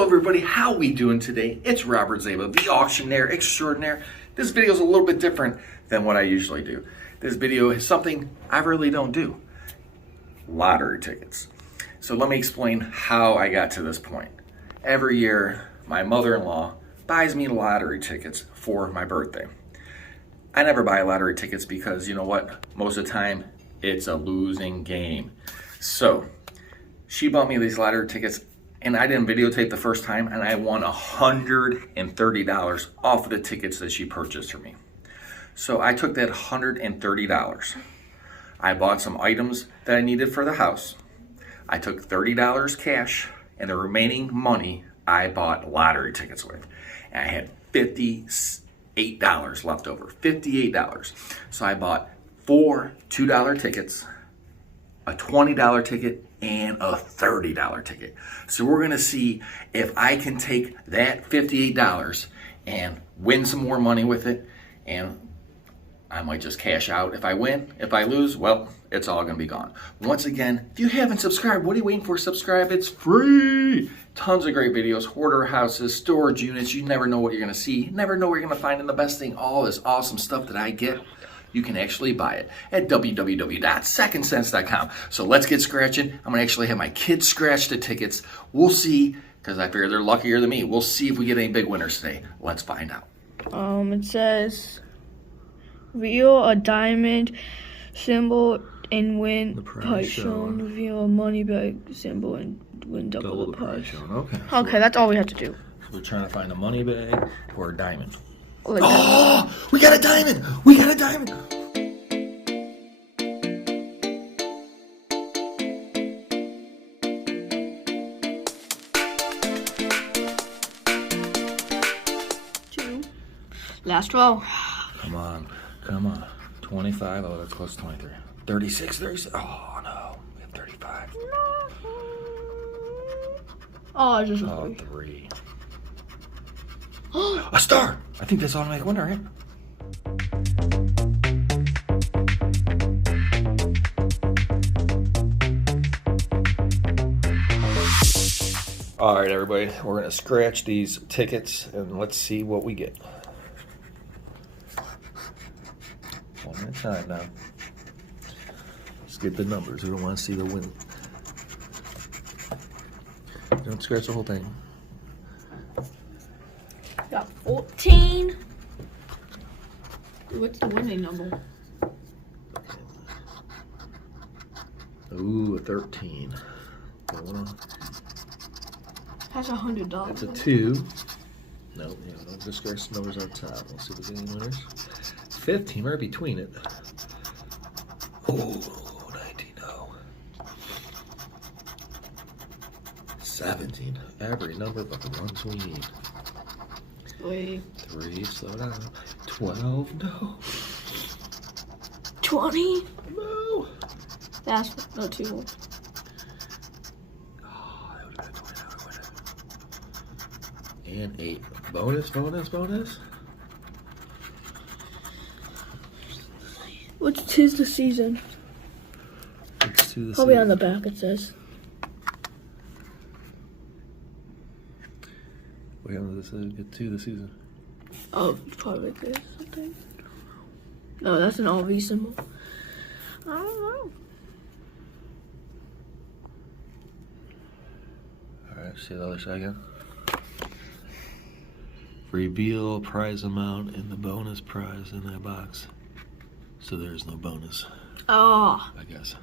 Hello everybody, how we doing today? It's Robert Zjaba, the Auctioneer Extraordinaire. This video is a little bit different than what I usually do. This video is something I really don't do. Lottery tickets. So let me explain how I got to this point. Every year, my mother-in-law buys me lottery tickets for my birthday. I never buy lottery tickets because, you know what? Most of the time, it's a losing game. So, she bought me these lottery tickets and I didn't videotape the first time and I won $130 off of the tickets that she purchased for me. So I took that $130. I bought some items that I needed for the house. I took $30 cash and the remaining money I bought lottery tickets with. And I had $58 left over, $58. So I bought 4 $2 tickets, a $20 ticket, and a $30 ticket. So we're gonna see if I can take that $58 and win some more money with it, and I might just cash out if I win. If I lose, well, it's all gonna be gone. Once again, if you haven't subscribed, what are you waiting for? Subscribe, it's free. Tons of great videos, hoarder houses, storage units. You never know what you're gonna see. You never know what you're gonna find. And the best thing, all this awesome stuff that I get, you can actually buy it at www.secondsense.com. So let's get scratching. I'm gonna actually have my kids scratch the tickets. We'll see, because I figure they're luckier than me. We'll see if we get any big winners today. Let's find out. It says, reveal a diamond symbol and win The prize prize shown. shown. Reveal a money bag symbol and win double the prize. shown. Okay. Okay, that's all we have to do. So we're trying to find a money bag or a diamond. Like Oh, we got a diamond! We got a diamond! two. Last row. Come on, come on. 25, oh, that's close to 23. 36, 36, oh no, we have 35. Oh, it's just a Oh, three. 3. A star! I think that's automatic winner, right? All right, everybody, we're gonna scratch these tickets and let's see what we get. One at a time now. Let's get the numbers. We don't want to see the win. Don't scratch the whole thing. Got 14. What's the winning number? Ooh, a 13. That's $100. That's a 2. No, yeah, don't just scratch the numbers on top. Let's see if there's any winners. 15, right between it. Oh, 19, no. 17. Every number but the ones we need. 3, slow down. 12, no. 20. No. That's no 2. Oh, that would have been 20. And 8. Bonus, bonus, bonus. What's 'tis the season? It's to the Probably season. on the back it says. Wait, how does this get to the season? Oh, probably like this, something. No, that's an RV symbol. I don't know. Alright, see the other side again. Reveal prize amount and the bonus prize in that box. So there's no bonus, Oh, I guess.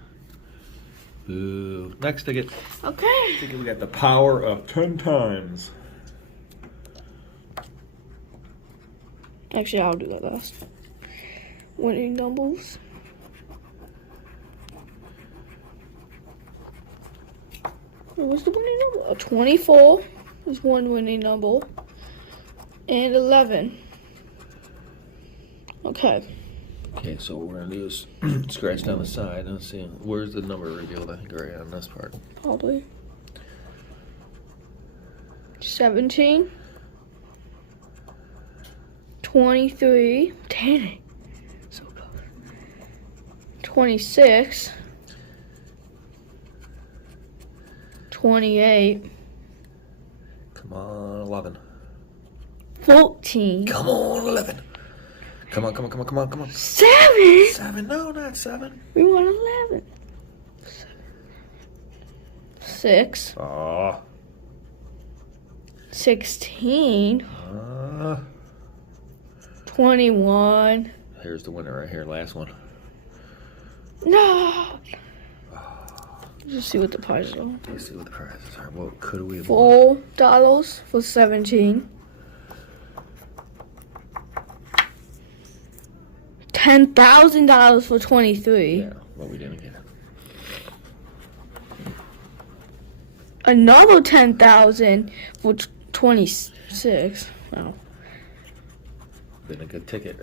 Boo. Next ticket. okay. I think we got the power of 10 times. Actually, I'll do that last. Winning numbers. What's the winning number? 24 is one winning number. And 11. Okay. Okay, so what we're gonna do is scratch down the side and see where's the number revealed. I think right on this part. Probably. 17. 23. Dang it. So close. 26. 28. Come on, 11. 14. Come on, 11. Come on, come on, come on, come on, come on. 7. 7, no, not 7. We want 11. 6. Oh. 16. 21. Here's the winner right here, last one. No. Just see what the prizes are. Let's see what the prizes are. What could we have won? $4 for 17. $10,000 for 23. Yeah, well, we didn't get it. Another 10,000 for 26. Wow. Been a good ticket.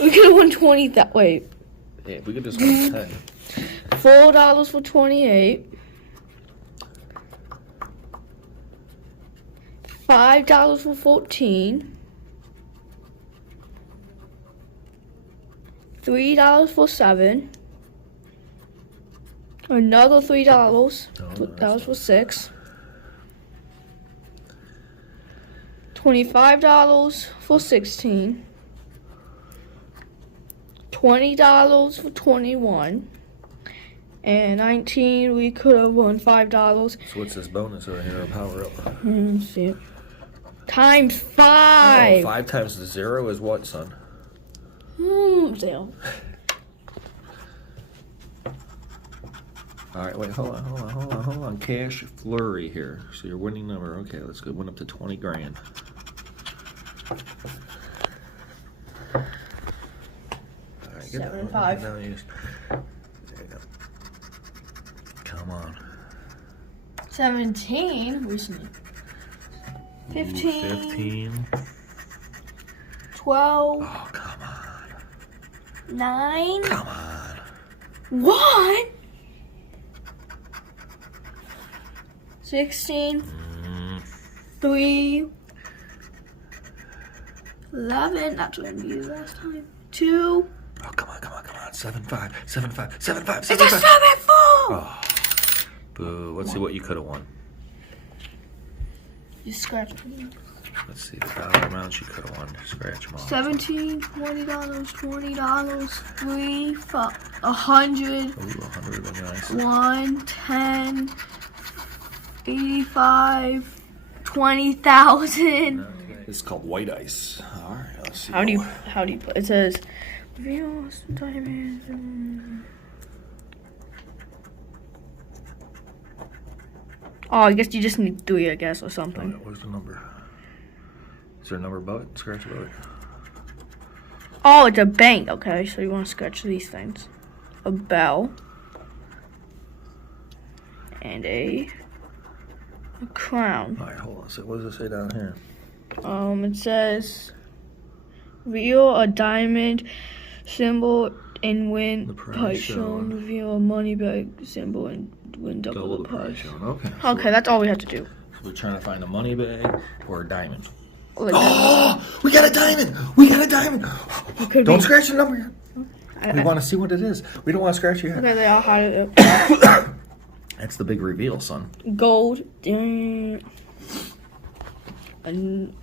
We could have won 20. Wait. Yeah, we could just win 10. $4 for 28. $5 for 14. $3 for 7. Another $3. That was for 6. $25 for 16. $20 for 21. And 19, we could have won $5. So what's this bonus over here? Power up. Let's see it. Times 5. Oh, 5 times the 0 is what, son? 0. All right, wait, hold on. Cash flurry here. So your winning number. Okay, let's go. Went up to 20 grand. All right, 7 and 5. There you go. Come on. 17. Recently. 15. 15. 12. Oh, come on. 9. Come on. 1. 16. 3. 11. That's what I needed last time. 2. Oh, come on. 7, 5. 7, 5. 7, 5. It's 7, a 5. 7 4. Oh. Boo. Let's see what you could have won. You scratch me. Let's see the dollar amounts you could have won. Scratch them all. $17, $20, $20, 3, 5, 100, Ooh, 100 would be nice. 1, 10, 85, 20,000. This is called white ice. All right, let's see. How do you put it? Says real diamonds. Oh, I guess you just need 3, I guess, or something. What's the number? Is there a number above it? Scratch above it. Oh, it's a bank. Okay, so you want to scratch these things. A bell. And a crown. All right, hold on. So what does it say down here? It says reveal a diamond symbol and win The prize price shown. shown. Reveal a money bag symbol and win double the price. shown. Okay. Okay, that's all we have to do. So we're trying to find a money bag or a diamond. Like Oh, we got a diamond! We got a diamond! it could Don't be- scratch the number yet. We want to see what it is. We don't want to scratch your head. Okay, they all hide it. That's the big reveal, son. Gold.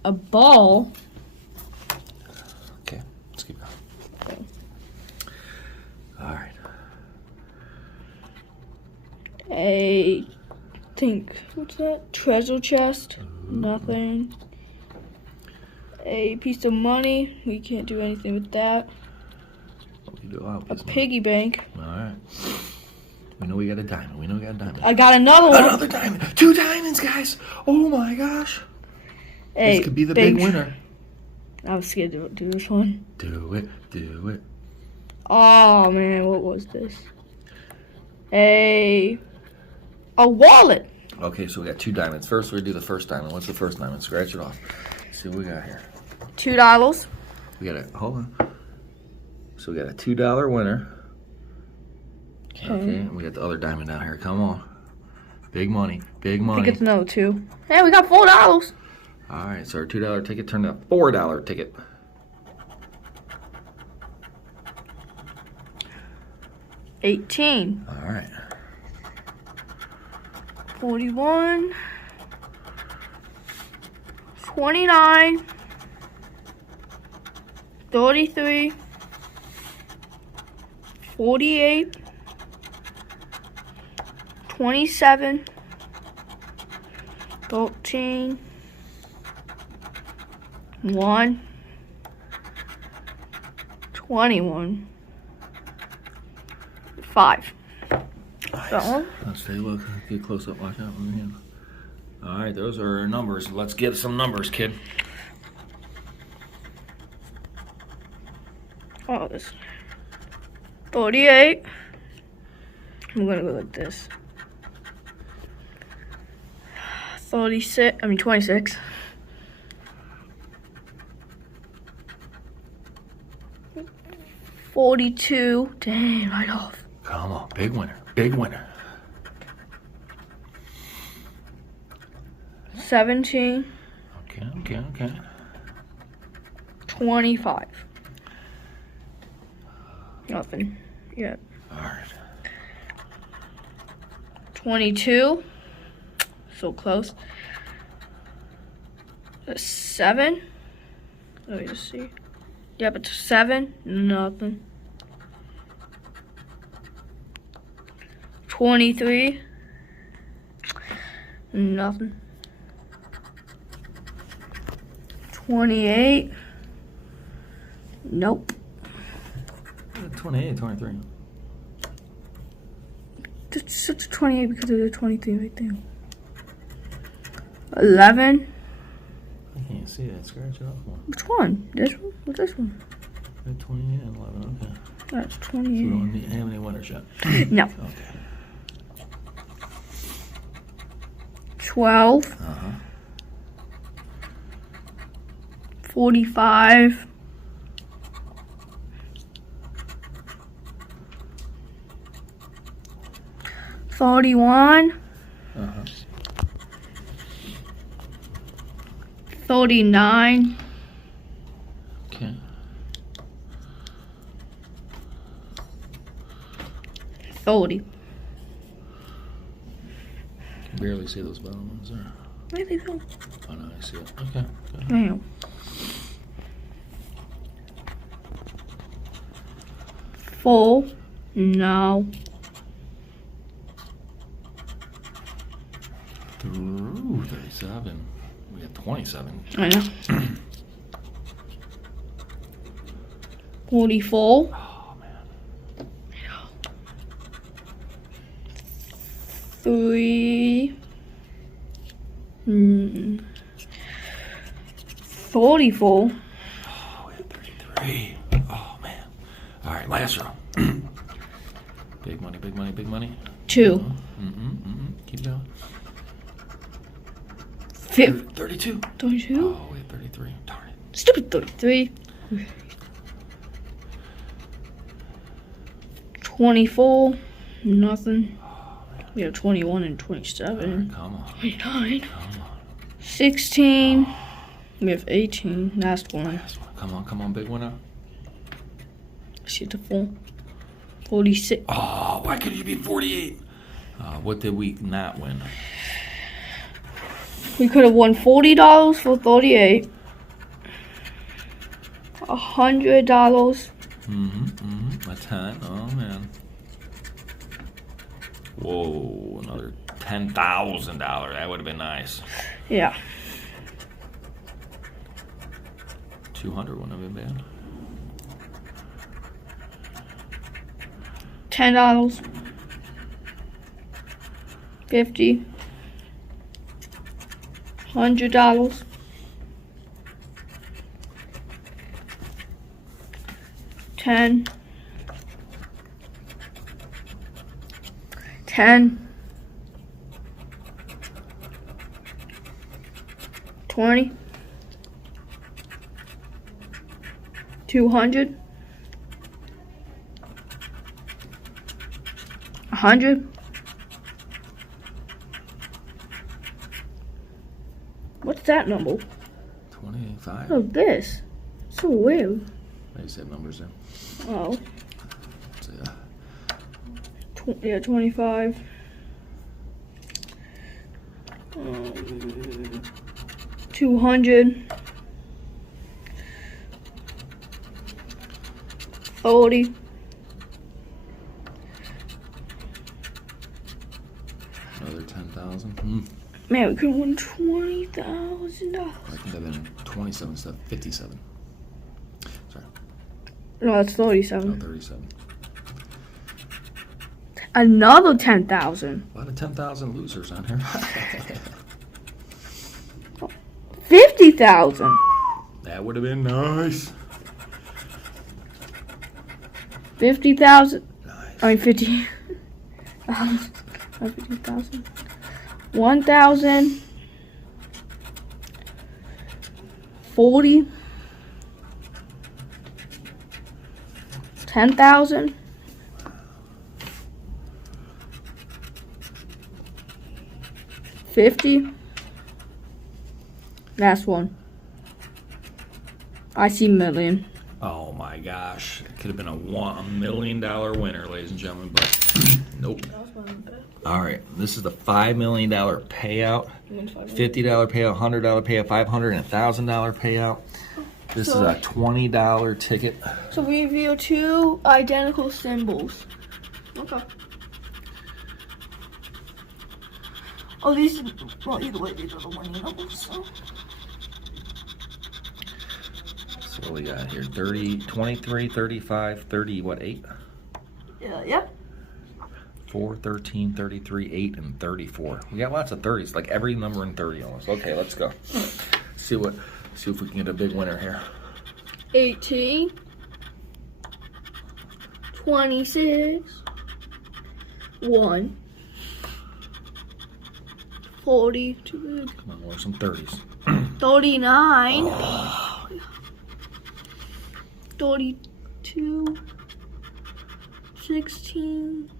A ball. Okay, let's keep going. Okay. All right. What's that? Treasure chest. Nothing. A piece of money. We can't do anything with that. We do a A piggy bank. All right. We know we got a diamond. I got another one. Another diamond. 2 diamonds, guys. Oh my gosh. Hey, This could be the big winner. I was scared to do this one. Do it. Oh man, what was this? A wallet. Okay, so we got 2 diamonds. First, we do the first diamond. What's the first diamond? Scratch it off. Let's see what we got here. $2. We got hold on. So we got a $2 winner. Okay, and we got the other diamond down here. Come on. Big money. I think it's another 2. Hey, we got $4. All right, so our $2 ticket turned to a $4 ticket. $18. All right. 41. 29, 33, 48, 27, 13, 1, 21, 5. Nice. That one? Let's take a look. Get close up. Watch out. All right, those are our numbers. Let's get some numbers, kid. Oh, this 38. I'm gonna go like this. 26. 42. Dang, right off. Come on, big winner. Big winner. 17. Okay. 25. Nothing yet. All right. 22. So close. 7. Let me just see. Yeah, but 7. Nothing. 23. Nothing. 28. Nope. 28, 23. Just such a 28 because of the 23 right there. 11. I can't see that. Scratch it off one. Which one? This one? What's this one? 28 and 11. Okay. That's So we 28. don't have any winners yet. No. Okay. 12. 45. 41. 39. Okay. 30. Can barely see those bottom ones there. I think so. Oh no, I see it. Okay. Good. Damn. 4. No. Ooh, 37. We got 27. I know. 44. Oh man. 3. 44. Oh, we had 33. Oh man. All right, last row. Big money, big money, big money. 2. Keep going. 32. 32. Oh, we had 33. Darn it. Stupid 33. 24. Nothing. We have 21 and 27. Come on. 29. Come on. 16. We have 18. Last one. Last one. Come on, big winner. See the full. 46. Oh, why could you be 48? What did we not win? We could have won $40 for 38. $100. A 10. Oh man. Whoa, another $10,000. That would have been nice. Yeah. 200 wouldn't have been bad. $10. 50. $100. 10. 10. 20. 200. 100. What's that number? 25. Oh, this. So weird. I just have numbers there. Oh. So, Yeah, 25. 200. 40. Another 10,000. Man, we could win $20,000. I think I've been 27 stuff. 57. Sorry. No, that's No, 37. 37. Another 10,000. A lot of 10,000 losers on here. 50,000. That would have been nice. 50,000. Nice. I mean 50. 50,000. 1,000. 40. 10,000. 50. Last one. I see million. Oh my gosh. It could have been a $1 million winner, ladies and gentlemen, but nope. All right. This is the $5 million payout. $50 payout, $100 payout, $500 and $1,000 payout. This is a $20 ticket. So we reveal two identical symbols. Okay. Oh, these, well, either way, these are the winning numbers, so. So what we got here? 30, 23, 35, 30, what, 8? Yeah, yep. 4, 13, 33, 8, and 34. We got lots of 30s, like every number in 30 almost. Okay, let's go. See if we can get a big winner here. 18. 26. 1. 40. Too big. Come on, more some 30s. 39. Oh. 32. 16.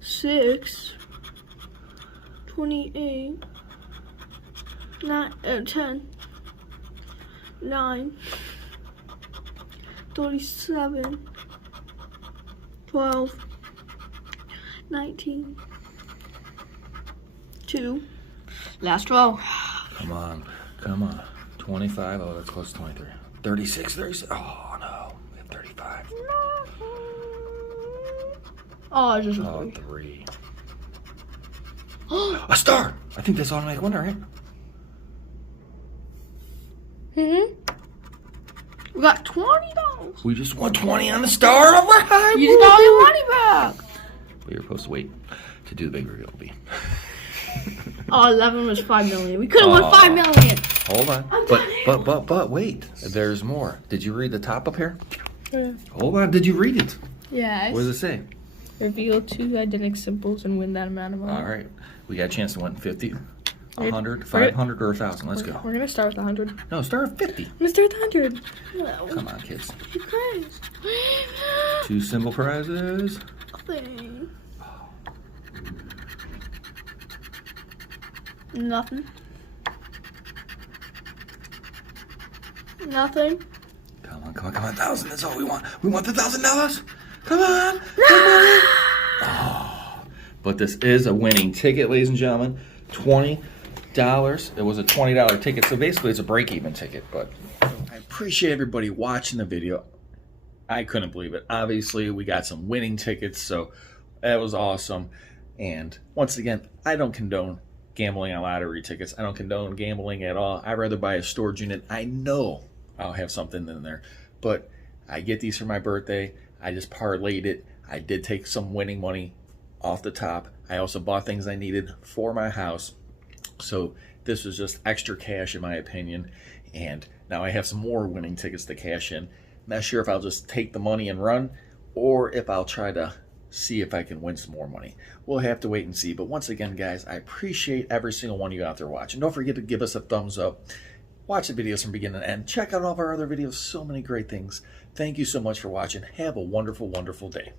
6. 28. 10. 9. 37. 12. 19. 2. Last row. Come on, come on. 25, oh, that's close to 23. 36, 36, oh no, we have 35. Oh, just a Oh, 3. 3. A star! I think that's automatic winner, right? We got $20. We just won 20 on the star. All right. You just got all your money back. But you're supposed to wait to do the big reveal. Oh, 11 was 5 million. We could have won 5 million. Hold on. But wait. There's more. Did you read the top up here? Yeah. Hold on. Did you read it? Yes. What does it say? Reveal two identical symbols and win that amount of money. All right. We got a chance to win 50, 100, 500, or 1,000. Let's go. We're going to start with 100. No, start with 50. I'm going to start with 100. No. Come on, kids. Okay. 2 symbol prizes. Nothing. Nothing. Nothing. Come on, 1,000. That's all we want. We want the $1,000. Come on. Come on. Oh. But this is a winning ticket, ladies and gentlemen. $20. It was a $20 ticket, so basically it's a break-even ticket. But I appreciate everybody watching the video. I couldn't believe it. Obviously, we got some winning tickets, so that was awesome. And once again, I don't condone gambling on lottery tickets. I don't condone gambling at all. I'd rather buy a storage unit. I know I'll have something in there, but I get these for my birthday. I just parlayed it. I did take some winning money off the top. I also bought things I needed for my house. So this was just extra cash in my opinion. And now I have some more winning tickets to cash in. Not sure if I'll just take the money and run or if I'll try to see if I can win some more money. We'll have to wait and see. But once again, guys, I appreciate every single one of you out there watching. Don't forget to give us a thumbs up. Watch the videos from beginning to end. Check out all of our other videos. So many great things. Thank you so much for watching. Have a wonderful, wonderful day.